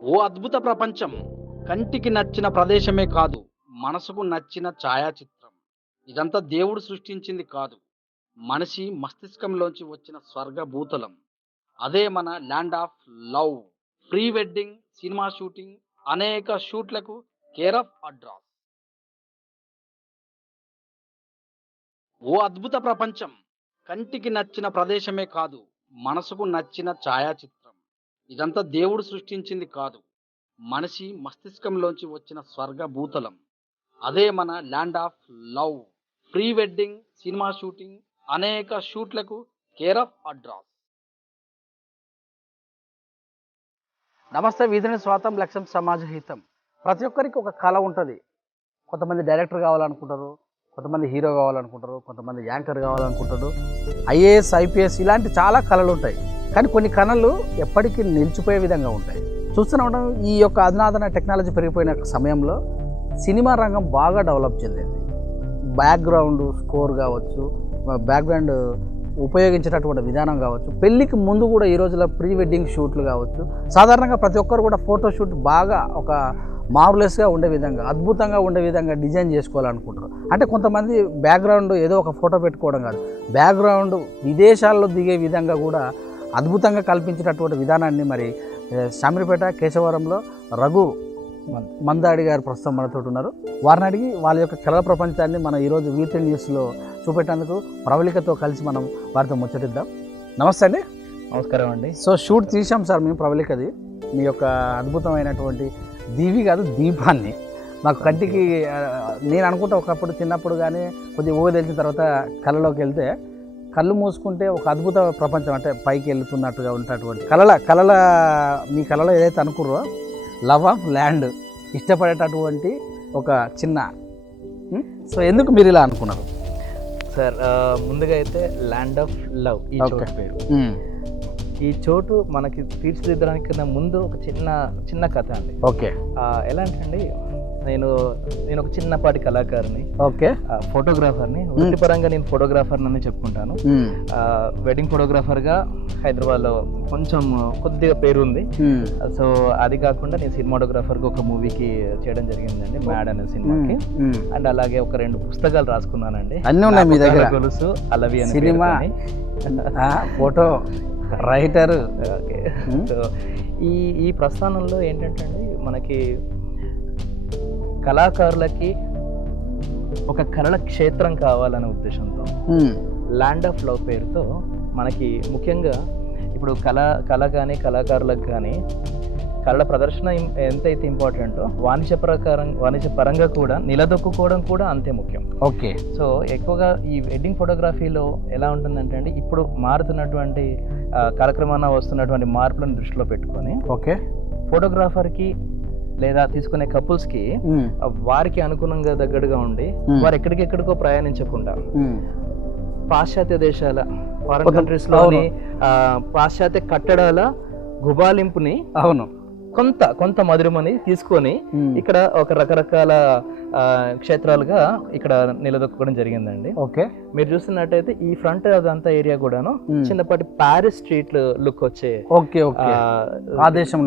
ఓ అద్భుత ప్రపంచం. కంటికి నచ్చిన ప్రదేశమే కాదు, మనసుకు నచ్చిన ఛాయాచిత్రం. ఇదంతా దేవుడు సృష్టించింది కాదు. మనిషి మస్తిష్కంలోంచి వచ్చిన స్వర్గభూతలం. అదే మన land of love. Pre wedding, cinema shooting, అనేక షూట్లకు కేర్ ఆఫ్ అడ్రాస్. ఓ అద్భుత ప్రపంచం. కంటికి నచ్చిన ప్రదేశమే కాదు, మనసుకు నచ్చిన ఛాయాచిత్రం. ఇదంతా దేవుడు సృష్టించింది కాదు. మనిషి మస్తిష్కంలోంచి వచ్చిన స్వర్గభూతలం. అదే మన land of love. Pre wedding, cinema shooting, అనేక షూట్లకు కేర్ ఆఫ్ అడ్రాస్. నమస్తే, వీధిని స్వాతం, లక్ష్యం సమాజ హితం. ప్రతి ఒక్కరికి ఒక కళ ఉంటుంది. కొంతమంది డైరెక్టర్ కావాలనుకుంటారు, కొంతమంది హీరో కావాలనుకుంటారు, కొంతమంది యాంకర్ కావాలనుకుంటారు, ఐఏఎస్, ఐపీఎస్, ఇలాంటి చాలా కళలు ఉంటాయి. కానీ కొన్ని కళలు ఎప్పటికీ నిలిచిపోయే విధంగా ఉంటాయి. చూస్తూనే ఉండడం, ఈ యొక్క అధునాతన టెక్నాలజీ పెరిగిపోయిన సమయంలో సినిమా రంగం బాగా డెవలప్ చెందింది. బ్యాక్గ్రౌండ్ స్కోర్ కావచ్చు, బ్యాక్గ్రౌండ్ ఉపయోగించేటటువంటి విధానం కావచ్చు, పెళ్ళికి ముందు కూడా ఈ రోజుల్లో ప్రీ వెడ్డింగ్ షూట్లు కావచ్చు, సాధారణంగా ప్రతి ఒక్కరు కూడా ఫోటోషూట్ బాగా ఒక మార్వలెస్గా ఉండే విధంగా, అద్భుతంగా ఉండే విధంగా డిజైన్ చేసుకోవాలనుకుంటారు. అంటే కొంతమంది బ్యాక్గ్రౌండ్ ఏదో ఒక ఫోటో పెట్టుకోవడం కాదు, బ్యాక్గ్రౌండ్ విదేశాల్లో దిగే విధంగా కూడా అద్భుతంగా కల్పించినటువంటి విధానాన్ని మరి శామిరిపేట కేశవరంలో రఘు మందాడి గారు ప్రస్తుతం మనతో ఉన్నారు. వారిని అడిగి వాళ్ళ యొక్క కళల ప్రపంచాన్ని మనం ఈరోజు వీటి న్యూస్లో చూపెట్టేందుకు ప్రవళికతో కలిసి మనం వారితో ముచ్చటిద్దాం. నమస్తే అండి. నమస్కారం అండి. సో షూట్ తీసాం సార్ మేము ప్రవళికది, మీ యొక్క అద్భుతమైనటువంటి దీవి కాదు దీపాన్ని మాకు కంటికి, నేను అనుకుంటా ఒకప్పుడు చిన్నప్పుడు కానీ కొద్దిగా ఊహ తెలిసిన తర్వాత కళలోకి వెళ్తే కళ్ళు మూసుకుంటే ఒక అద్భుత ప్రపంచం, అంటే పైకి వెళ్తున్నట్టుగా ఉన్నటువంటి కళల మీ కళలో ఏదైతే అనుకుర్రో లవ్ ఆఫ్ ల్యాండ్, ఇష్టపడేటటువంటి ఒక చిన్న, సో ఎందుకు మీరు ఇలా అనుకున్నారు సార్? ముందుగా అయితే ల్యాండ్ ఆఫ్ లవ్ ఈ చోటు పేరు. ఈ చోటు మనకి తీర్చిదిద్దడానికి ముందు ఒక చిన్న కథ అండి. ఓకే. ఎలా అంటే అండి, నేను ఒక చిన్నపాటి కళాకారుని, ఓకే, ఫోటోగ్రాఫర్ని. వృత్తిపరంగా నేను ఫోటోగ్రాఫర్ అని చెప్పుకుంటాను. వెడ్డింగ్ ఫోటోగ్రాఫర్గా హైదరాబాద్లో కొంచెం కొద్దిగా పేరు ఉంది. సో అది కాకుండా నేను సినిమాటోగ్రాఫర్గా ఒక మూవీకి చేయడం జరిగిందండి, మ్యాడ్ అనే సినిమాకి. అండ్ అలాగే ఒక 2 పుస్తకాలు రాసుకున్నానండి. అన్నీ ఉన్నాయి మీ దగ్గర? గొలుసు, అలవి అనే cinema, photo writer. Okay. So ఈ ప్రస్థానంలో ఏంటంటే అండి, మనకి కళాకారులకి ఒక కళల క్షేత్రం కావాలనే ఉద్దేశంతో ల్యాండ్ ఆఫ్ లవ్ పేరుతో మనకి ముఖ్యంగా ఇప్పుడు కళ కానీ కళాకారులకు కానీ కళల ప్రదర్శన ఎంతైతే ఇంపార్టెంటో వాణిజ్య పరంగా కూడా నిలదొక్కుకోవడం కూడా అంతే ముఖ్యం. ఓకే. సో ఎక్కువగా ఈ వెడ్డింగ్ ఫోటోగ్రఫీలో ఎలా ఉంటుందంటే అండి, ఇప్పుడు మారుతున్నటువంటి కాలక్రమాన వస్తున్నటువంటి మార్పులను దృష్టిలో పెట్టుకొని, ఓకే, ఫోటోగ్రాఫర్కి లేదా తీసుకునే కపుల్స్కి వారికి అనుగుణంగా దగ్గరగా ఉండి వారు ఎక్కడికెక్కడికో ప్రయాణించకుండా పాశ్చాత్య దేశాల, ఫారెన్ కంట్రీస్ లోని పాశ్చాత్య కట్టడాల గుబాలింపుని, అవును, కొంత మధురమని తీసుకొని ఇక్కడ ఒక రకరకాల క్షేత్రాలుగా ఇక్కడ నిలదొక్కడం జరిగిందండి. ఓకే. మీరు చూస్తున్నట్టయితే ఈ ఫ్రంట్ అదంతా ఏరియా కూడాను చిన్నపాటి ప్యారిస్ స్ట్రీట్ లుక్ వచ్చే, ఓకే, ఆ దేశం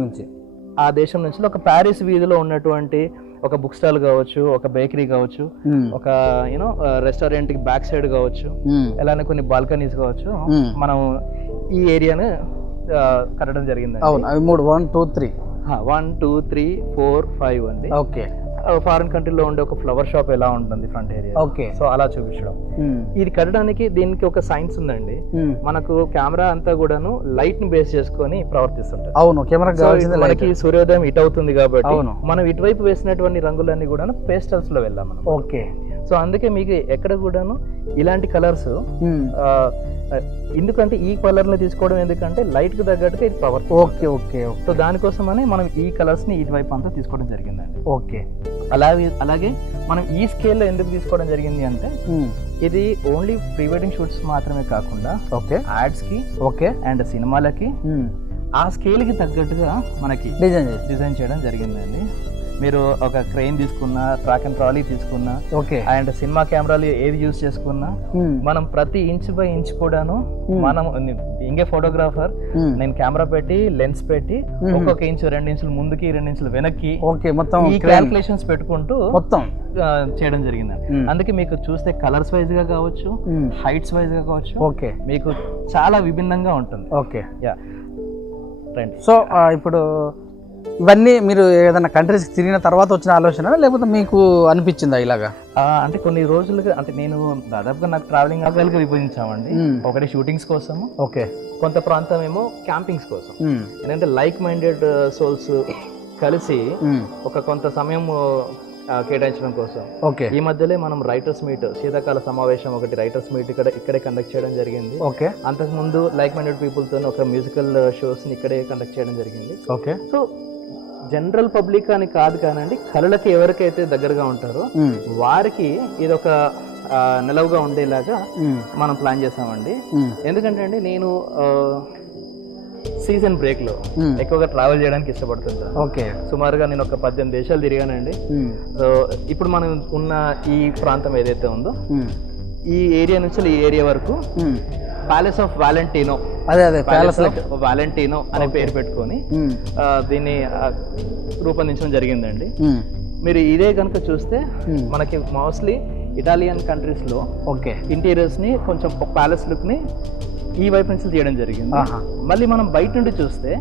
నుంచి ఒక ప్యారిస్ వీధిలో ఉన్నటువంటి ఒక బుక్ స్టాల్ కావచ్చు, ఒక బేకరీ కావచ్చు, ఒక రెస్టారెంట్ కి బ్యాక్ సైడ్ కావచ్చు, అలానే కొన్ని బాల్కనీస్ కావచ్చు, మనం ఈ ఏరియాను కట్టడం జరిగింది. 1 2 3 1 2 3 4 5 అండి. ఓకే. ఫారిన్ కంట్రీలో ఉండే ఒక ఫ్లవర్ షాప్ ఎలా ఉంటుంది ఫ్రంట్ ఏరియా, ఓకే, సో అలా చూపించడం. ఇది కట్టడానికి దీనికి ఒక సైన్స్ ఉందండి. మనకు కెమెరా అంతా కూడాను లైట్ ని బేస్ చేసుకొని ప్రవర్తిస్తుంటారు. అవును, కెమెరా మనకి సూర్యోదయం ఇటు అవుతుంది కాబట్టి మనం ఇటువైపు వేసినటువంటి రంగులన్నీ కూడా పేస్టల్స్ లో వెళ్ళాం మనం. ఓకే. సో అందుకే మీకు ఎక్కడ కూడాను ఇలాంటి కలర్స్, ఎందుకంటే ఈ కలర్ ని తీసుకోవడం ఎందుకంటే లైట్ కు తగ్గట్టుగా ఇది పవర్. Okay, okay. సో దానికోసమని మనం ఈ కలర్స్ ని ఇటువైపు అంతా తీసుకోవడం జరిగిందండి. ఓకే. అలాగే మనం ఈ స్కేల్లో ఎందుకు తీసుకోవడం జరిగింది అంటే, ఇది ఓన్లీ ప్రీ వెడ్డింగ్ షూట్స్ మాత్రమే కాకుండా, ఓకే, యాడ్స్ కి, ఓకే, అండ్ సినిమాలకి ఆ స్కేల్ కి తగ్గట్టుగా మనకి డిజైన్ చేయడం జరిగిందండి. మీరు ఒక క్రెయిన్ తీసుకున్నా, ట్రాక్ అండ్ ట్రాలీ తీసుకున్నా, ఓకే, అండ్ సినిమా కెమెరాలు ఏది యూజ్ చేసుకున్నా, మనం ప్రతి ఇంచ్ బై ఇంచ్ కూడాను మనం ఇంకే ఫోటోగ్రాఫర్ నేను కెమెరా పెట్టి లెన్స్ పెట్టి ఒక్కొక్క ఇంచు 2 ఇంచులు ముందుకి 2 ఇంచులు వెనక్కి ఓకే మొత్తం ఈ క్యాల్కులేషన్స్ పెట్టుకుంటూ మొత్తం చేయడం జరిగిందండి. అందుకే మీకు చూస్తే కలర్స్ వైజ్ గా కావచ్చు, హైట్స్ వైజ్ గా కావచ్చు, ఓకే మీకు చాలా విభిన్నంగా ఉంటుంది. Okay yeah right. సో ఇప్పుడు ఇవన్నీ మీరు ఏదైనా కంట్రీస్ తిరిగిన తర్వాత వచ్చిన ఆలోచన లేకపోతే మీకు అనిపించిందా ఇలాగా? అంటే కొన్ని రోజులుగా అంటే నేను దాదాపుగా నాకు ట్రావెలింగ్ అవైలబుల్గా విభజించామండి. ఒకటి షూటింగ్స్ కోసము, ఓకే కొంత ప్రాంతం ఏమో క్యాంపింగ్స్ కోసం. ఎందుకంటే లైక్ మైండెడ్ సోల్స్ కలిసి ఒక కొంత సమయం కేటాయించడం కోసం. ఓకే ఈ మధ్యలో మనం రైటర్స్ మీట్, శీతాకాల సమావేశం ఒకటి రైటర్స్ మీట్ ఇక్కడే కండక్ట్ చేయడం జరిగింది. ఓకే అంతకుముందు లైక్ మైండెడ్ పీపుల్ తో ఒక మ్యూజికల్ షోస్ ని ఇక్కడే కండక్ట్ చేయడం జరిగింది. ఓకే సో జనరల్ పబ్లిక్ అని కాదు కానండి, కళలకి ఎవరికైతే దగ్గరగా ఉంటారో వారికి ఇది ఒక నిలవుగా ఉండేలాగా మనం ప్లాన్ చేసామండి. ఎందుకంటే అండి నేను సీజన్ బ్రేక్ లో ఎక్కువగా ట్రావెల్ చేయడానికి ఇష్టపడుతుంటాను. ఓకే సుమారుగా నేను ఒక 18 దేశాలు తిరిగానండి. సో ఇప్పుడు మనం ఉన్న ఈ ప్రాంతం ఏదైతే ఉందో ఈ ఏరియా నుంచి ఈ ఏరియా వరకు ప్యాలెస్ ఆఫ్ వాలంటీనో, ప్యాలెస్ ఆఫ్ వాలంటీనో అనే పేరు పెట్టుకొని దీన్ని రూపొందించడం జరిగిందండి. మీరు ఇదే కనుక చూస్తే మనకి మోస్ట్లీ ఇటాలియన్ కంట్రీస్ లో ఓకే ఇంటీరియర్స్ ని కొంచెం ప్యాలెస్ లుక్ ని ఈ వైపు నుంచి తీయడం జరిగింది. మళ్ళీ మనం బయట నుండి చూస్తే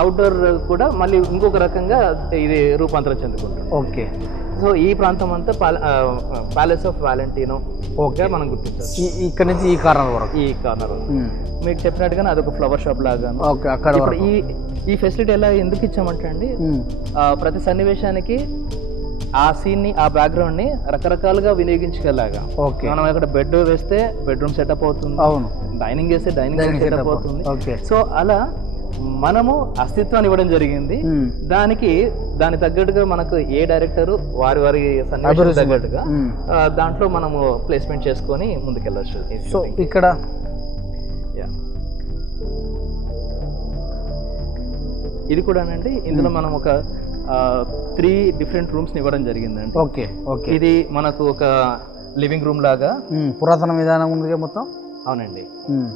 అవుట్డోర్ కూడా మళ్ళీ ఇంకొక రకంగా ఇది రూపాంతరం చెందుకుంటుంది. ఓకే సో ఈ ప్రాంతం అంతా ప్యాలెస్ ఆఫ్ వాలంటీనో ఓకే మనం గుర్తించాలి. ఇక్కడ నుంచి ఈ కార్నర్ వరకు, ఈ కార్నర్ మీకు చెప్పినట్టుగానే అదొక ఫ్లవర్ షాప్ లాగా. అక్కడ ఈ ఫెసిలిటీ ఎలా ఎందుకు ఇచ్చామంటే అండి, ప్రతి సన్నివేశానికి ఆ సీన్ ని, ఆ బ్యాక్గ్రౌండ్ ని రకరకాలుగా వినియోగించగలాగా. మనం ఇక్కడ బెడ్ వేస్తే బెడ్రూమ్ సెటప్ అవుతుంది, అవును, డైనింగ్ చేస్తే డైనింగ్ సెటప్ అవుతుంది. సో అలా మనము అస్తిత్వాన్ని ఇవ్వడం జరిగింది. దాని తగ్గట్టుగా మనకు ఏ డైరెక్టర్ వారి సన్నివేశం తగ్గట్టుగా దాంట్లో మనము ప్లేస్మెంట్ చేసుకొని ముందుకెళ్ళచ్చు. సో ఇక్కడ ఇది కూడానండి, ఇందులో మనం ఒక 3 డిఫరెంట్ రూమ్స్ ఇవ్వడం జరిగిందండి. ఓకే ఓకే ఇది మనకు ఒక లివింగ్ రూమ్ లాగా పురాతన విధానం ఉంది మొత్తం. అవునండి.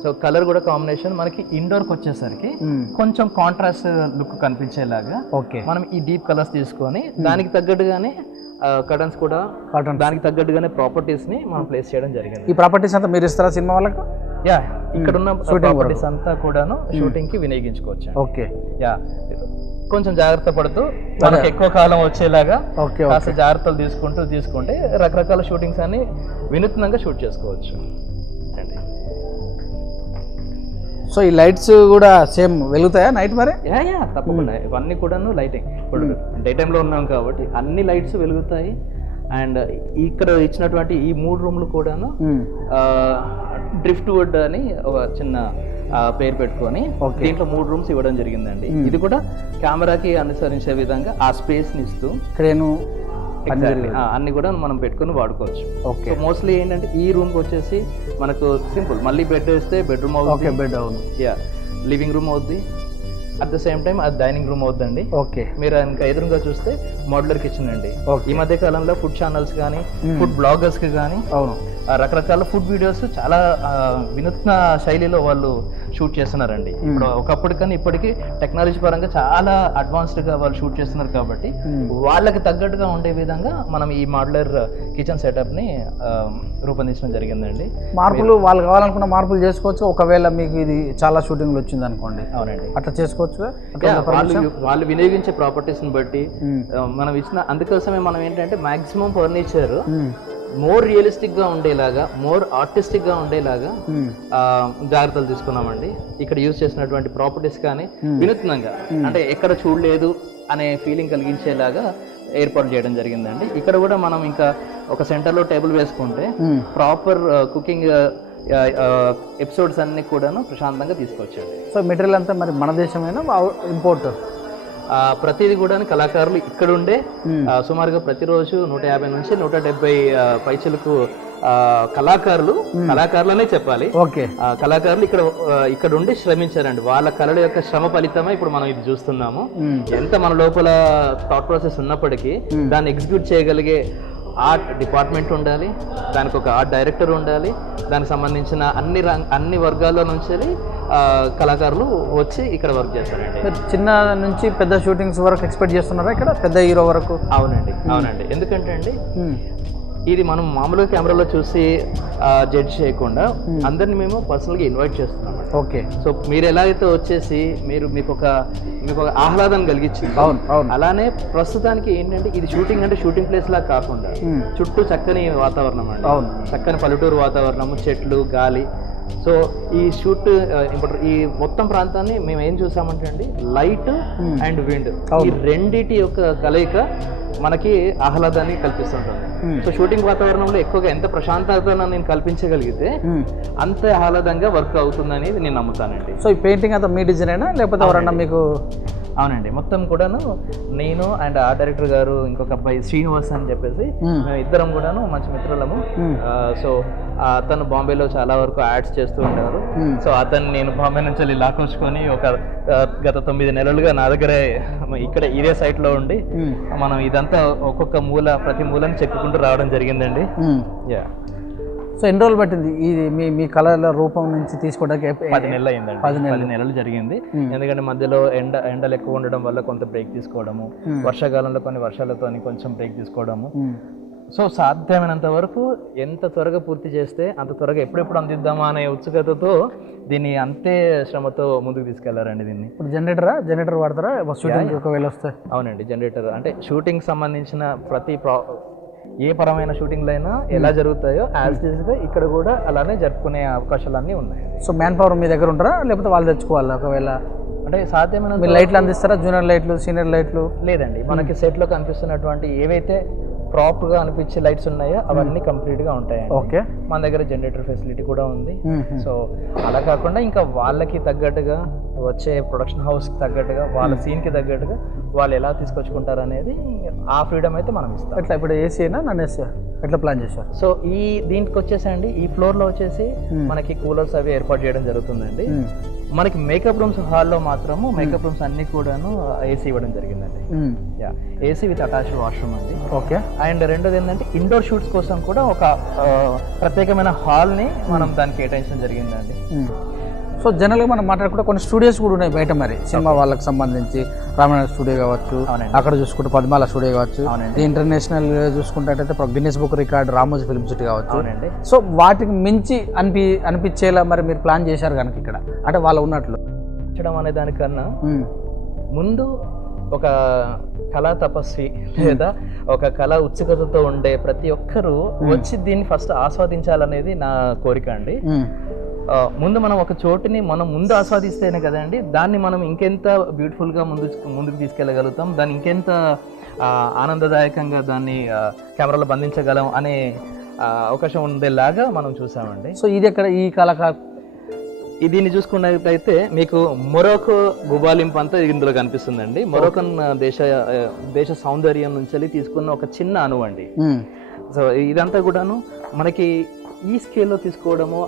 సో కలర్ కూడా కాంబినేషన్ మనకి ఇండోర్ కి వచ్చేసరికి కొంచెం కాంట్రాస్ట్ లుక్ కనిపించేలాగా మనం ఈ డీప్ కలర్స్ తీసుకొని దానికి తగ్గట్టుగానే కర్టన్స్ కూడా దానికి తగ్గట్టుగానే ప్రాపర్టీస్ ని మనం ప్లేస్ చేయడం జరిగింది. ఈ ప్రాపర్టీస్ అంతా మీరు ఇస్తారా సినిమా వాళ్ళకు? యా, ఇక్కడ ఉన్న ప్రాపర్టీస్ అంతా కూడాను షూటింగ్ కి వినియోగించుకోవచ్చు. ఓకే యా, కొంచెం జాగ్రత్త పడుతూ మనకి ఎక్కువ కాలం వచ్చేలాగా కాస్త జాగ్రత్తలు తీసుకుంటే రకరకాల షూటింగ్స్ అన్ని వినూత్నంగా షూట్ చేసుకోవచ్చు. సో ఈ లైట్స్ కూడా సేమ్ వెలుగుతాయా నైట్ మరి? యా తప్పకుండా, ఇవన్నీ కూడాను లైటింగ్. ఇప్పుడు డే టైంలో ఉన్నాం కాబట్టి అన్ని లైట్స్ వెలుగుతాయి. అండ్ ఇక్కడ ఇచ్చినటువంటి ఈ 3 రూమ్లు కూడాను డ్రిఫ్ట్ వుడ్ అని ఒక చిన్న పేరు పెట్టుకొని దీంట్లో 3 రూమ్స్ ఇవ్వడం జరిగిందండి. ఇది కూడా కెమెరాకి అనుసరించే విధంగా ఆ స్పేస్ ని ఇస్తూ అన్ని కూడా మనం పెట్టుకుని వాడుకోవచ్చు. ఓకే, మోస్ట్లీ ఏంటంటే ఈ రూమ్ కి వచ్చేసి మనకు సింపుల్, మళ్ళీ బెడ్ వేస్తే బెడ్రూమ్ అవుతుంది, బెడ్ అవుతుంది, యా లివింగ్ రూమ్ అవుద్ది, అట్ ద సేమ్ టైం అది డైనింగ్ రూమ్ అవుతుందండి. ఓకే, మీరు ఇంకా ఎదురుగా చూస్తే మోడ్యులర్ కిచెన్ అండి. ఈ మధ్య కాలంలో ఫుడ్ ఛానల్స్ కానీ ఫుడ్ బ్లాగర్స్ కి కానీ అవును రకరకాల ఫుడ్ వీడియోస్ చాలా వినూత్న శైలిలో వాళ్ళు షూట్ చేస్తున్నారండి. ఇప్పుడు ఒకప్పుడు కానీ ఇప్పటికీ టెక్నాలజీ పరంగా చాలా అడ్వాన్స్డ్ గా వాళ్ళు షూట్ చేస్తున్నారు కాబట్టి వాళ్ళకి తగ్గట్టుగా ఉండే విధంగా మనం ఈ మోడ్యులర్ కిచెన్ సెటప్ ని రూపొందించడం జరిగిందండి. మార్పులు వాళ్ళు కావాలనుకున్న మార్పులు చేసుకోవచ్చు. ఒకవేళ మీకు ఇది చాలా షూటింగ్లు వచ్చింది అనుకోండి, అవునండి, అట్లా చేసుకోవచ్చు. వాళ్ళు వినియోగించే ప్రాపర్టీస్ ని బట్టి మనం ఇచ్చిన, అందుకోసమే మనం ఏంటంటే మాక్సిమం ఫర్నిచర్ మోర్ రియలిస్టిక్ గా ఉండేలాగా, మోర్ ఆర్టిస్టిక్ గా ఉండేలాగా జాగ్రత్తలు తీసుకున్నామండి. ఇక్కడ యూజ్ చేసినటువంటి ప్రాపర్టీస్ కానీ వినూత్నంగా, అంటే ఎక్కడ చూడలేదు అనే ఫీలింగ్ కలిగించేలాగా ఏర్పాటు చేయడం జరిగిందండి. ఇక్కడ కూడా మనం ఇంకా ఒక సెంటర్లో టేబుల్ వేసుకుంటే ప్రాపర్ కుకింగ్ ఎపిసోడ్స్ అన్ని కూడాను ప్రశాంతంగా తీసుకొచ్చాడు. సో మెటీరియల్ అంతా మరి మన దేశమైనా ఇంపోర్ట్? ప్రతిది కూడా కళాకారులు ఇక్కడుండే సుమారుగా ప్రతిరోజు 150 నుంచి 170 పైచలకు కళాకారులనే చెప్పాలి. ఓకే, కళాకారులు ఇక్కడ ఉండి శ్రమించారండి. వాళ్ళ కళల యొక్క శ్రమ ఫలితమే ఇప్పుడు మనం ఇది చూస్తున్నాము. ఎంత మన లోపల థాట్ ప్రాసెస్ ఉన్నప్పటికీ దాన్ని ఎగ్జిక్యూట్ చేయగలిగే ఆర్ట్ డిపార్ట్మెంట్ ఉండాలి, దానికి ఒక ఆర్ట్ డైరెక్టర్ ఉండాలి, దానికి సంబంధించిన అన్ని వర్గాల్లో నుంచి కళాకారులు వచ్చి ఇక్కడ వర్క్ చేస్తారండి. మీరు చిన్న నుంచి పెద్ద షూటింగ్స్ వరకు ఎక్స్పెక్ట్ చేస్తున్నారా ఇక్కడ, పెద్ద హీరో వరకు? అవునండి, అవునండి. ఎందుకంటే అండి ఇది మనం మామూలుగా కెమెరాలో చూసి జడ్జ్ చేయకుండా అందరిని మేము పర్సనల్గా ఇన్వైట్ చేస్తున్నాం. ఓకే. సో మీరు ఎలా అయితే వచ్చేసి మీకు ఒక ఆహ్లాదం కలిగించింది, అవును అవును, అలానే ప్రస్తుతానికి ఏంటంటే ఇది షూటింగ్ అంటే షూటింగ్ ప్లేస్ లా కాకుండా చుట్టూ చక్కని వాతావరణం అండి. అవును, చక్కని పల్లెటూరు వాతావరణము, చెట్లు, గాలి. సో ఈ షూట్ ఇప్పుడు ఈ మొత్తం ప్రాంతాన్ని మేము ఏం చూసామంటే అండి, లైట్ అండ్ విండ్, ఈ రెండిటి యొక్క కలయిక మనకి ఆహ్లాదాన్ని కల్పిస్తుంటుంది. సో షూటింగ్ వాతావరణంలో ఎక్కువగా ఎంత ప్రశాంతతను నేను కల్పించగలిగితే అంత ఆహ్లాదంగా వర్క్ అవుతుందని నేను నమ్ముతానండి. సో ఈ పెయింటింగ్ అంతా మీ డిజైనేనా లేకపోతే ఎవరన్నా మీకు? అవునండి, మొత్తం కూడాను నేను అండ్ ఆర్ట్ డైరెక్టర్ గారు, ఇంకొక అబ్బాయి శ్రీనివాస్ అని చెప్పేసి మేము ఇద్దరం కూడాను మంచి మిత్రులము. సో అతను బాంబేలో చాలా వరకు యాడ్స్ చేస్తూ ఉంటారు. సో అతను నేను బాంబే నుంచి వెళ్ళి లాక్కొచ్చుకొని గత 9 నెలలుగా నా దగ్గరే ఇక్కడ ఇదే సైట్ లో ఉండి మనం ఇదంతా ఒక్కొక్క ప్రతి మూలని చెక్కుకుంటూ రావడం జరిగిందండి. యా. సో ఎన్ని రోజులు పట్టింది ఇది మీ కళల రూపం నుంచి తీసుకోవడానికి? 10 నెలలు అయిందండి. 10 నెలలు జరిగింది. ఎందుకంటే మధ్యలో ఎండలు ఎక్కువ ఉండడం వల్ల కొంత బ్రేక్ తీసుకోవడము, వర్షాకాలంలో కొన్ని వర్షాలతో కొంచెం బ్రేక్ తీసుకోవడము. సో సాధ్యమైనంత వరకు ఎంత త్వరగా పూర్తి చేస్తే అంత త్వరగా ఎప్పుడెప్పుడు అందిద్దామా అనే ఉత్సుకతతో దీన్ని అంతే శ్రమతో ముందుకు తీసుకెళ్లారండి. దీన్ని ఇప్పుడు జనరేటర్ వాడతారా షూటింగ్ ఒకవేళ వస్తే? అవునండి, జనరేటర్ అంటే షూటింగ్ సంబంధించిన ఏ పరమైన షూటింగ్లు అయినా ఎలా జరుగుతాయో యాజ్ గా ఇక్కడ కూడా అలానే జరుపుకునే అవకాశాలన్నీ ఉన్నాయి. సో మ్యాన్ పవర్ మీ దగ్గర ఉంటారా లేకపోతే వాళ్ళు తెచ్చుకోవాలా? ఒకవేళ అంటే సాధ్యమైన లైట్లు అందిస్తారా, జూనియర్ లైట్లు, సీనియర్ లైట్లు? లేదండి, మనకి సెట్ లో కనిపిస్తున్నటువంటి ఏవైతే ప్రాపర్ గా అనిపించే లైట్స్ ఉన్నాయో అవన్నీ కంప్లీట్ గా ఉంటాయి. ఓకే. మన దగ్గర జనరేటర్ ఫెసిలిటీ కూడా ఉంది. సో అలా కాకుండా ఇంకా వాళ్ళకి తగ్గట్టుగా వచ్చే ప్రొడక్షన్ హౌస్ కి తగ్గట్టుగా వాళ్ళ సీన్ కి తగ్గట్టుగా వాళ్ళు ఎలా తీసుకొచ్చుకుంటారు అనేది ఆ ఫ్రీడమ్ అయితే మనం ఇస్తాం. అట్లా ఇప్పుడు ఏసీ అయినా నాన్ ఏసీ ఎట్లా ప్లాన్ చేశారు? సో దీనికి వచ్చేసండి ఈ ఫ్లోర్ లో వచ్చేసి మనకి కూలర్స్ అవి ఏర్పాటు చేయడం జరుగుతుందండి. మనకి మేకప్ రూమ్స్ హాల్లో మాత్రము మేకప్ రూమ్స్ అన్ని కూడాను ఏసీ ఇవ్వడం జరిగిందండి. ఏసీ విత్ అటాచ్డ్ వాష్రూమ్ అండి. ఓకే. అండ్ రెండోది ఏంటంటే ఇండోర్ షూట్స్ కోసం కూడా ఒక ప్రత్యేకమైన హాల్ ని మనం దానికి కేటాయించడం జరిగిందండి. సో జనరల్గా మనం మాట్లాడుకుంటే కొన్ని స్టూడియోస్ కూడా ఉన్నాయి బయట, మరి సినిమా వాళ్ళకి సంబంధించి రామనాథ్ స్టూడియో కావచ్చు, అక్కడ చూసుకుంటే పద్మాల స్టూడియో కావచ్చు, ఇంటర్నేషనల్ చూసుకుంటే Guinness book record Ramoji film city కావచ్చు. సో వాటికి మించి అనిపించేలా మరి మీరు ప్లాన్ చేశారు కనుక ఇక్కడ అంటే వాళ్ళు ఉన్నట్లు అనే దానికన్నా ముందు ఒక కళా తపస్వి లేదా ఒక కళా ఉత్సుకతతో ఉండే ప్రతి ఒక్కరూ వచ్చి దీన్ని ఫస్ట్ ఆస్వాదించాలనేది నా కోరిక అండి. ముందు మనం ఒక చోటుని మనం ముందు ఆస్వాదిస్తేనే కదండి దాన్ని మనం ఇంకెంత బ్యూటిఫుల్గా ముందుకు తీసుకెళ్ళగలుగుతాం, దాన్ని ఇంకెంత ఆనందదాయకంగా దాన్ని కెమెరాలో బంధించగలం అనే అవకాశం ఉండేలాగా మనం చూసామండి. సో ఇది ఎక్కడ ఈ కళాకారు దీన్ని చూసుకున్నట్లయితే మీకు మొరాకో గుబాలింపు అంతా ఇందులో కనిపిస్తుందండి. మొరాకన్ దేశ సౌందర్యం నుంచి తీసుకున్న ఒక చిన్న అణువు అండి. సో ఇదంతా కూడాను మనకి ఈ స్కేల్లో తీసుకోవడము,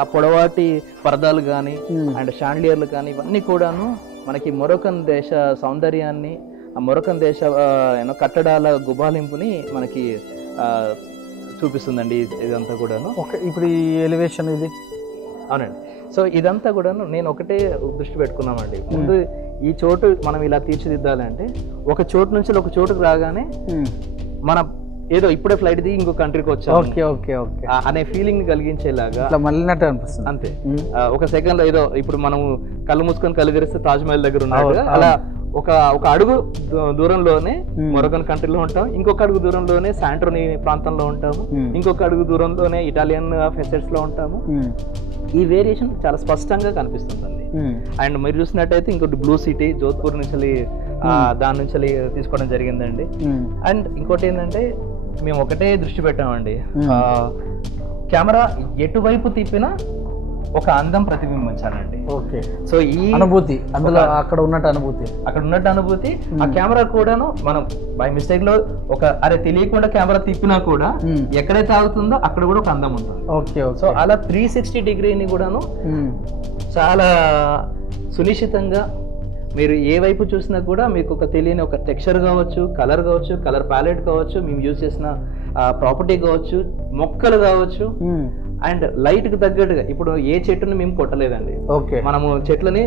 ఆ పొడవాటి పరదాలు కానీ అండ్ షాండ్లియర్లు కానీ ఇవన్నీ కూడాను మనకి మొరాకన్ దేశ సౌందర్యాన్ని, ఆ మొరాకన్ దేశ కట్టడాల గుబాలింపుని మనకి చూపిస్తుందండి ఇదంతా కూడాను. ఇప్పుడు ఈ ఎలివేషన్ ఇది అవునండి. సో ఇదంతా కూడాను నేను ఒకటే దృష్టి పెట్టుకున్నామండి. ముందు ఈ చోటు మనం ఇలా తీర్చిదిద్దాలంటే ఒక చోటు నుంచి ఒక చోటుకు రాగానే మన ఏదో ఇప్పుడే ఫ్లైట్ దిగి ఇంకో కంట్రీకి వచ్చాము అనే ఫీలింగ్ ని కలిగించేలాగా మళ్ళీనట్టు అనిపిస్తుంది అంతే. ఒక సెకండ్ లో ఏదో ఇప్పుడు మనం కళ్ళు మూసుకొని కళ్ళు తెరిస్తే తాజ్ మహల్ దగ్గర ఉన్నాడు, అలా ఒక అడుగు దూరంలోనే మొరకన్ కంట్రీలో ఉంటాం, ఇంకొక అడుగు దూరంలోనే శాంటోని ప్రాంతంలో ఉంటాము, ఇంకొక అడుగు దూరంలోనే ఇటాలియన్ ఫెసెట్స్ లో ఉంటాము. ఈ వేరియేషన్ చాలా స్పష్టంగా కనిపిస్తుందండి. అండ్ మీరు చూసినట్టయితే ఇంకోటి బ్లూ సిటీ జోధ్పూర్ నుంచి దాని నుంచి తీసుకోవడం జరిగిందండి. అండ్ ఇంకోటి ఏంటంటే మేము ఒకటే దృష్టి పెట్టామండి, కెమెరా ఎటువైపు తిప్పినా ఒక అందం ప్రతిబింబించాలండి. ఓకే. సో ఈ అనుభూతి అందులో అక్కడ ఉన్నట్టు అనుభూతి ఆ కెమెరా కూడాను మనం బై మిస్టేక్ లో తెలియకుండా కెమెరా తిప్పినా కూడా ఎక్కడైతే ఆగుతుందో అక్కడ కూడా ఒక అందం ఉంటుంది. ఓకే. సో అలా 360 డిగ్రీని కూడాను చాలా సునిశ్చితంగా మీరు ఏ వైపు చూసినా కూడా మీకు ఒక తెలియని ఒక టెక్స్చర్ కావచ్చు, కలర్ ప్యాలెట్ కావచ్చు, మేము యూజ్ చేసిన ప్రాపర్టీ కావచ్చు, మొక్కలు కావచ్చు, అండ్ లైట్ కి తగ్గట్టుగా ఇప్పుడు ఏ చెట్టుని మేము కొట్టలేదండి. ఓకే. మనము చెట్లని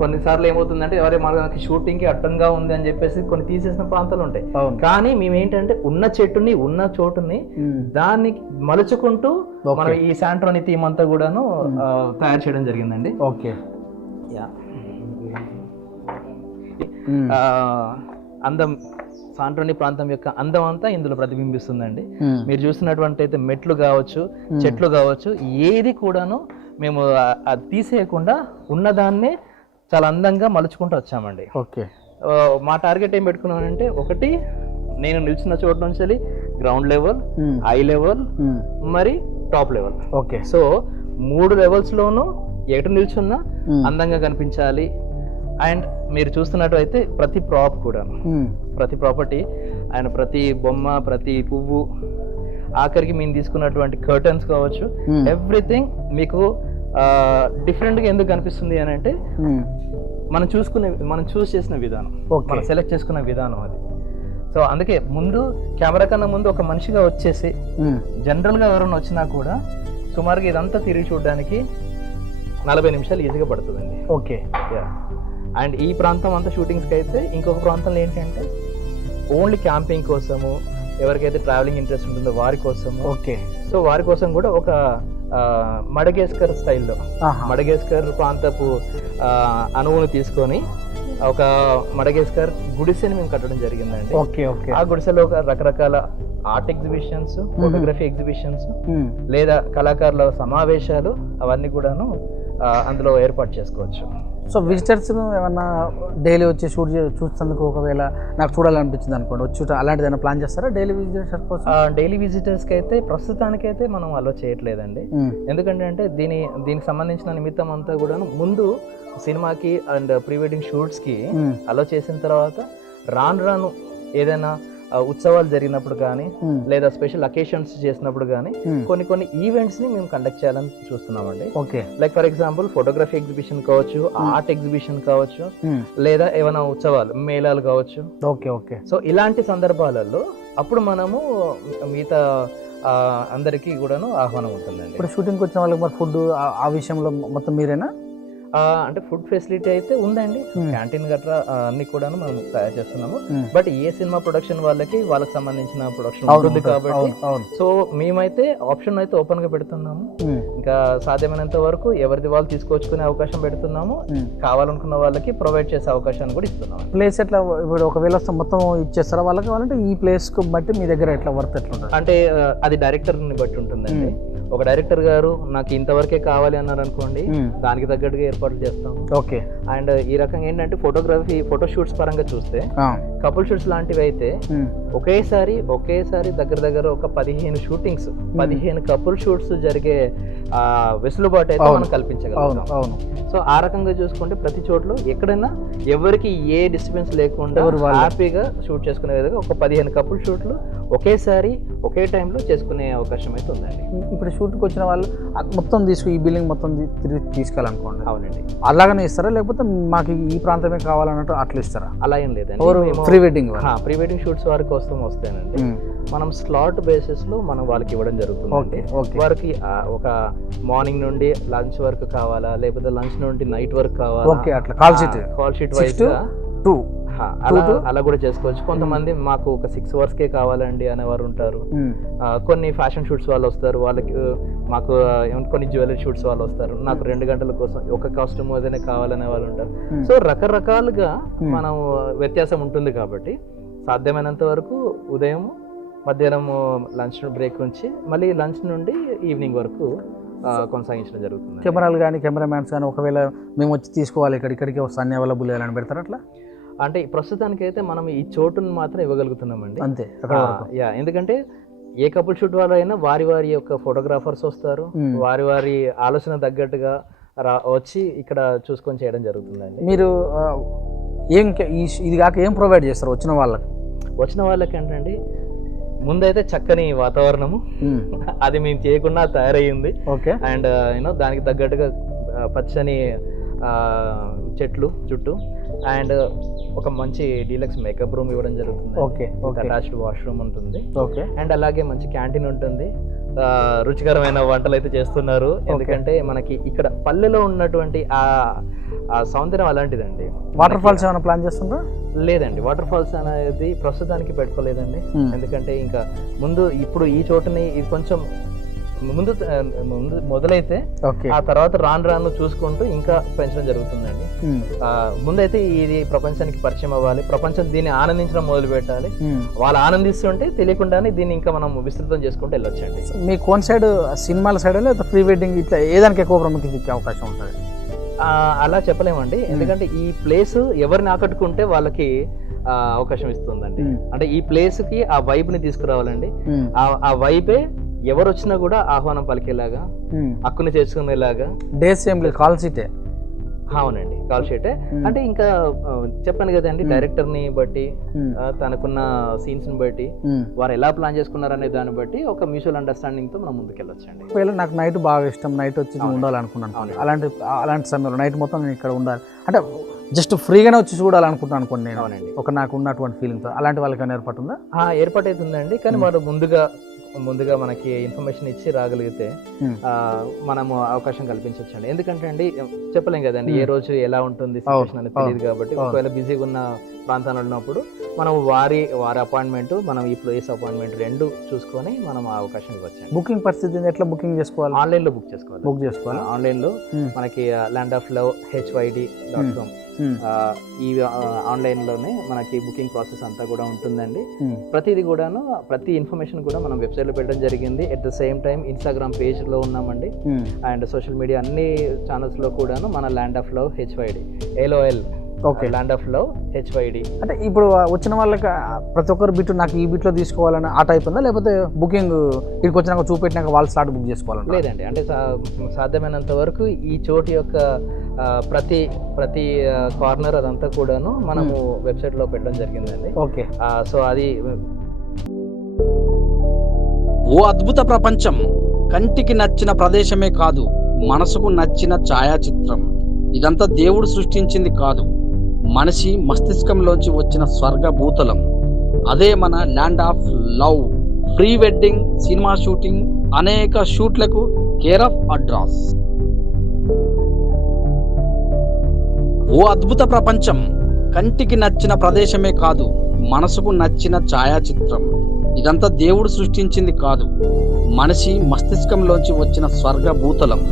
కొన్నిసార్లు ఏమవుతుందంటే ఎవరే మనకి షూటింగ్ కి అడ్డంగా ఉంది అని చెప్పేసి కొన్ని తీసేసిన ప్రాంతాలు ఉంటాయి. కానీ మేము ఏంటంటే ఉన్న చెట్టుని ఉన్న చోటుని దాన్ని మలుచుకుంటూ మనం ఈ శాంట్రోని థీమ్ అంతా కూడాను తయారు చేయడం జరిగిందండి. ఓకే. అందం శాంట్రోని ప్రాంతం యొక్క అందం అంతా ఇందులో ప్రతిబింబిస్తుందండి. మీరు చూసినటువంటి అయితే మెట్లు కావచ్చు, చెట్లు కావచ్చు, ఏది కూడాను మేము అది తీసేయకుండా ఉన్నదాన్నే చాలా అందంగా మలుచుకుంటూ వచ్చామండి. ఓకే. మా టార్గెట్ ఏం పెట్టుకున్నానంటే, ఒకటి నేను నిల్చున్న చోటు నుంచి గ్రౌండ్ లెవెల్, హై లెవెల్, మరి టాప్ లెవెల్. ఓకే. సో 3 లెవెల్స్లోనూ ఎటు నిల్చున్నా అందంగా కనిపించాలి. అండ్ మీరు చూస్తున్నట్టు అయితే ప్రతి ప్రాప్ కూడా, ప్రతి ప్రాపర్టీ అండ్ ప్రతి బొమ్మ, ప్రతి పువ్వు, ఆఖరికి మేము తీసుకున్నటువంటి కర్టన్స్ కావచ్చు, ఎవ్రీథింగ్ మీకు డిఫరెంట్గా ఎందుకు కనిపిస్తుంది అని అంటే మనం చూస్ చేసిన విధానం, మనం సెలెక్ట్ చేసుకున్న విధానం అది. సో అందుకే ముందు కెమెరా కన్నా ముందు ఒక మనిషిగా వచ్చేసి జనరల్గా ఎవరైనా వచ్చినా కూడా సుమారుగా ఇదంతా తిరిగి చూడడానికి 40 నిమిషాలు ఈజీగా పడుతుందండి. ఓకే. అండ్ ఈ ప్రాంతం అంతా షూటింగ్స్కి అయితే, ఇంకొక ప్రాంతంలో ఏంటంటే ఓన్లీ క్యాంపింగ్ కోసము, ఎవరికైతే ట్రావెలింగ్ ఇంట్రెస్ట్ ఉంటుందో వారి కోసము. ఓకే. సో వారి కోసం కూడా ఒక మడగేస్కర్ స్టైల్లో, మడగేస్కర్ ప్రాంతపు అణువును తీసుకొని ఒక మడగేస్కర్ గుడిసెని మేము కట్టడం జరిగిందండి. ఓకే. ఓకే. ఆ గుడిసెలో ఒక రకరకాల ఆర్ట్ ఎగ్జిబిషన్స్, ఫోటోగ్రఫీ ఎగ్జిబిషన్స్, లేదా కళాకారుల సమావేశాలు, అవన్నీ కూడాను అందులో ఏర్పాటు చేసుకోవచ్చు. సో విజిటర్స్ ఏమన్నా డైలీ వచ్చి చూసేందుకు ఒకవేళ నాకు చూడాలనిపించింది అనుకోండి, వచ్చి అలాంటిది ఏమైనా ప్లాన్ చేస్తారా డైలీ విజిటర్స్ కోసం? డైలీ విజిటర్స్కి అయితే ప్రస్తుతానికైతే మనం అలో చేయట్లేదండి. ఎందుకంటే అంటే దీనికి సంబంధించిన నిమిత్తం అంతా కూడాను ముందు సినిమాకి అండ్ ప్రీ వెడ్డింగ్ షూట్స్కి అలో చేసిన తర్వాత రాను ఏదైనా ఉత్సవాలు జరిగినప్పుడు కానీ, లేదా స్పెషల్ అకేషన్స్ చేసినప్పుడు కానీ కొన్ని ఈవెంట్స్ ని మేము కండక్ట్ చేయాలని చూస్తున్నామండి. Okay. Like for example photography exhibition కావచ్చు, ఆర్ట్ ఎగ్జిబిషన్ కావచ్చు, లేదా ఏమైనా ఉత్సవాలు, మేళాలు కావచ్చు. ఓకే. ఓకే. సో ఇలాంటి సందర్భాలలో అప్పుడు మనము మిగతా అందరికీ కూడాను ఆహ్వానం ఉంటుందండి. ఇప్పుడు షూటింగ్కి వచ్చిన వాళ్ళకి మరి ఫుడ్ ఆ విషయంలో మొత్తం మీరేనా? అంటే ఫుడ్ ఫెసిలిటీ అయితే ఉందండి, క్యాంటీన్ గట్రా అన్ని కూడాను మనం తయారు చేస్తున్నాము. బట్ ఏ సినిమా ప్రొడక్షన్ వాళ్ళకి సంబంధించిన ప్రొడక్షన్ ఉంటుంది కాబట్టి సో మేమైతే ఆప్షన్ అయితే ఓపెన్ గా పెడుతున్నాము. ఇంకా సాధ్యమైనంత వరకు ఎవరిది వాళ్ళు తీసుకొచ్చుకునే అవకాశం పెడుతున్నాము. కావాలనుకున్న వాళ్ళకి ప్రొవైడ్ చేసే అవకాశాన్ని కూడా ఇస్తున్నాము. ప్లేస్ ఎట్లా ఇప్పుడు ఒకవేళ మొత్తం ఇచ్చేస్తారా వాళ్ళకి, కావాలంటే ఈ ప్లేస్ కు బట్టి మీ దగ్గర ఎట్లా వర్త్ ఎట్లా ఉంటుంది అంటే అది డైరెక్టర్ ని బట్టి ఉంటుందండి. ఒక డైరెక్టర్ గారు నాకు ఇంతవరకే కావాలి అన్నారు అనుకోండి, దానికి తగ్గట్టుగా ఏర్పాట్లు చేస్తాం. ఓకే. అండ్ ఈ రకంగా ఏంటంటే ఫోటో షూట్స్ పరంగా చూస్తే కపుల్ షూట్స్ లాంటివి అయితే ఒకేసారి దగ్గర ఒక 15 షూటింగ్స్, 15 కపుల్ షూట్స్ జరిగే వెసులుబాటు అయితే మనం కల్పించగలుగుతాం. సో ఆ రకంగా చూసుకుంటే ప్రతి చోట్ల ఎక్కడైనా ఎవరికి ఏ డిస్టర్బెన్స్ లేకుండా హ్యాపీగా షూట్ చేసుకునే విధంగా ఒక 15 కపుల్ షూట్లు ఒకే టైంలో చేసుకునే అవకాశం అయితే ఉందండి. ఇప్పుడు షూట్కి వచ్చిన వాళ్ళు మొత్తం ఈ బిల్డింగ్ మొత్తం తిరిగి తీసుకెళ్ళాలనుకోండి. అవునండి. అలాగనే ఇస్తారా, లేకపోతే మాకు ఈ ప్రాంతమే కావాలన్నట్టు అట్లా ఇస్తారా? అలా ఏం లేదండి. ప్రీ వెడ్డింగ్ షూట్స్ వారి కోసం వస్తానండి. మనం స్లాట్ బేసిస్ లో మనం వాళ్ళకి ఇవ్వడం జరుగుతుంది. వారికి ఒక మార్నింగ్ నుండి లంచ్ వరకు కావాలా, లేకపోతే లంచ్ నుండి నైట్ వరకు కావాలా, కాల్ షీట్ వైజ్ గా అలా కూడా చేసుకోవచ్చు. కొంతమంది మాకు ఒక 6 hours కే కావాలండి అనేవారు ఉంటారు. కొన్ని ఫ్యాషన్ షూట్స్ వాళ్ళు వస్తారు, వాళ్ళకి మాకు కొన్ని జ్యువెలరీ షూట్స్ వాళ్ళు వస్తారు, నాకు 2 గంటల కోసం ఒక కాస్ట్యూమ్ ఏదైనా కావాలనే వాళ్ళు ఉంటారు. సో రకరకాలుగా మనం వ్యత్యాసం ఉంటుంది కాబట్టి సాధ్యమైనంత వరకు ఉదయం, మధ్యాహ్నం లంచ్ బ్రేక్ నుంచి మళ్ళీ లంచ్ నుండి ఈవినింగ్ వరకు కొనసాగించడం జరుగుతుంది. కెమెరాలు కానీ కెమెరామ్యాన్స్ కానీ ఒకవేళ మేము వచ్చి తీసుకోవాలి ఇక్కడికి అన్ని అవైలబుల్ అని పెడతారు అట్లా? అంటే ప్రస్తుతానికి అయితే మనం ఈ చోటును మాత్రం ఇవ్వగలుగుతున్నామండి. అంతే. ఎందుకంటే ఏ కపుల్ షూట్ వాళ్ళు అయినా వారి యొక్క ఫోటోగ్రాఫర్స్ వస్తారు, వారి ఆలోచన తగ్గట్టుగా వచ్చి ఇక్కడ చూసుకొని చేయడం జరుగుతుందండి. మీరు ఇది కాక ఏం ప్రొవైడ్ చేస్తారు వచ్చిన వాళ్ళకి ఏంటండి? ముందైతే చక్కని వాతావరణము, అది మేము చేయకుండా తయారయ్యింది. అండ్ దానికి తగ్గట్టుగా పచ్చని చెట్లు చుట్టూ, అండ్ ఒక మంచి డీలక్స్ మేకప్ రూమ్ ఇవ్వడం జరుగుతుంది. ఓకే, అటాచ్డ్ వాష్రూమ్ ఉంటుంది. ఓకే, అండ్ అలాగే మంచి క్యాంటీన్ ఉంటుంది. రుచికరమైన వంటలు అయితే చేస్తున్నారు. ఎందుకంటే మనకి ఇక్కడ పల్లెలో ఉన్నటువంటి ఆ సౌందర్యం అలాంటిదండి. వాటర్ ఫాల్స్ ఏమైనా ప్లాన్ చేస్తుండ్రా? లేదండి, వాటర్ ఫాల్స్ అనేది ప్రస్తుతానికి పెట్టుకోలేదండి. ఎందుకంటే ఇంకా ఇప్పుడు ఈ చోటుని ఇది కొంచెం ముందు మొదలైతే ఆ తర్వాత రాను చూసుకుంటూ ఇంకా పెంచడం జరుగుతుందండి. ముందైతే ఇది ప్రపంచానికి పరిచయం అవ్వాలి, ప్రపంచం దీన్ని ఆనందించడం మొదలు పెట్టాలి. వాళ్ళు ఆనందిస్తుంటే తెలియకుండానే దీన్ని ఇంకా మనం విస్తృతం చేసుకుంటూ వెళ్ళొచ్చండి. మీ కోన్ సైడ్ సినిమాల సైడ్ లేదా ప్రీ వెడ్డింగ్ ఇట్లా ఏదానికి ఎక్కువ ప్రాముఖ్యత ఇచ్చే అవకాశం ఉంటుంది? అలా చెప్పలేమండి. ఎందుకంటే ఈ ప్లేస్ ఎవరిని ఆకట్టుకుంటే వాళ్ళకి అవకాశం ఇస్తుందండి. అంటే ఈ ప్లేస్ కి ఆ వైబ్ ని తీసుకురావాలండి. ఆ వైబే ఎవరు వచ్చినా కూడా ఆహ్వానం పలికేలాగా, హక్కుని చేసుకునేలాగా. డేస్ ఏం లేదు, కాల్ సీటే. అవునండి, కాల్ షీటే. అంటే ఇంకా చెప్పాను కదండి, డైరెక్టర్ ని బట్టి, తనకున్న సీన్స్ ని బట్టి, వారు ఎలా ప్లాన్ చేసుకున్నారు అనే దాన్ని బట్టి ఒక మ్యూచువల్ అండర్స్టాండింగ్ తో మనం ముందుకెళ్ళొచ్చండి. ఒకవేళ నాకు నైట్ బాగా ఇష్టం, నైట్ వచ్చి ఉండాలనుకున్నాను, అలాంటి సమయంలో నైట్ మొత్తం నేను ఇక్కడ ఉండాలి అంటే జస్ట్ ఫ్రీగానే వచ్చి చూడాలనుకుంటున్నాను అనుకోండి నేను. అవునండి, ఒక నాకు ఉన్నటువంటి ఫీలింగ్ తో అలాంటి వాళ్ళకి ఏర్పాటు ఉందా? ఏర్పాటు అవుతుందండి. కానీ వారు ముందుగా మనకి ఇన్ఫర్మేషన్ ఇచ్చి రాగలిగితే మనము అవకాశం కల్పించవచ్చండి. ఎందుకంటే అండి చెప్పలేం కదండి ఏ రోజు ఎలా ఉంటుంది సిచ్యువేషన్ అనేది తెలియదు. కాబట్టి ఒకవేళ బిజీగా ఉన్న ప్రాంతాలు ఉన్నప్పుడు మనం వారి అపాయింట్మెంట్, మనం ఈ ప్లేస్ అపాయింట్మెంట్ రెండు చూసుకొని మనం ఆ అవకాశం ఇవ్వచ్చు. బుకింగ్ పరిస్థితి ఎట్లా బుకింగ్ చేసుకోవాలి? ఆన్లైన్ లో బుక్ చేసుకోవాలి. ఆన్లైన్ లో మనకి landoflove.hyd.com ఈ ఆన్లైన్ లోనే మనకి బుకింగ్ ప్రాసెస్ అంతా కూడా ఉంటుందండి. ప్రతిది కూడాను, ప్రతి ఇన్ఫర్మేషన్ కూడా మనం వెబ్సైట్ లో పెట్టడం జరిగింది. At the same time Instagram page లో ఉన్నామండి. అండ్ సోషల్ మీడియా అన్ని ఛానల్స్ లో కూడాను మన land of love HYD LOL land of love HYD. అంటే ఇప్పుడు వచ్చిన వాళ్ళకి ప్రతి ఒక్కరు బిట్ నాకు ఈ బిట్లో తీసుకోవాలని ఆ టైప్ ఉందా, లేకపోతే బుకింగ్ ఇక్కడికి వచ్చినాక చూపెట్టినాక వాళ్ళు స్లాట్ బుక్ చేసుకోవాలని? లేదండి, అంటే సాధ్యమైనంత వరకు ఈ చోటు యొక్క ప్రతి కార్నర్ అదంతా కూడాను మనము వెబ్సైట్ లో పెట్టడం జరిగిందండి. ఓకే, సో అది ఓ అద్భుత ప్రపంచం. కంటికి నచ్చిన ప్రదేశమే కాదు, మనసుకు నచ్చిన ఛాయాచిత్రం. ఇదంతా దేవుడు సృష్టించింది కాదు, మనిషి మస్తిష్కంలోంచి వచ్చిన స్వర్గ భూతలం. అదే మన land of love. Pre wedding, cinema shooting, అనేక షూట్లకు కేర్ ఆఫ్ అడ్రస్. ఓ అద్భుత ప్రపంచం. కంటికి నచ్చిన ప్రదేశమే కాదు, మనసుకు నచ్చిన ఛాయాచిత్రం. ఇదంతా దేవుడు సృష్టించింది కాదు, మనిషి మస్తిష్కంలోంచి వచ్చిన స్వర్గ భూతలం.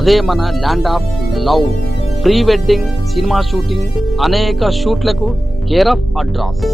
అదే మన land of love. Pre wedding, cinema shooting, అనేక షూట్లకు కేర్ ఆఫ్ అడ్రస్.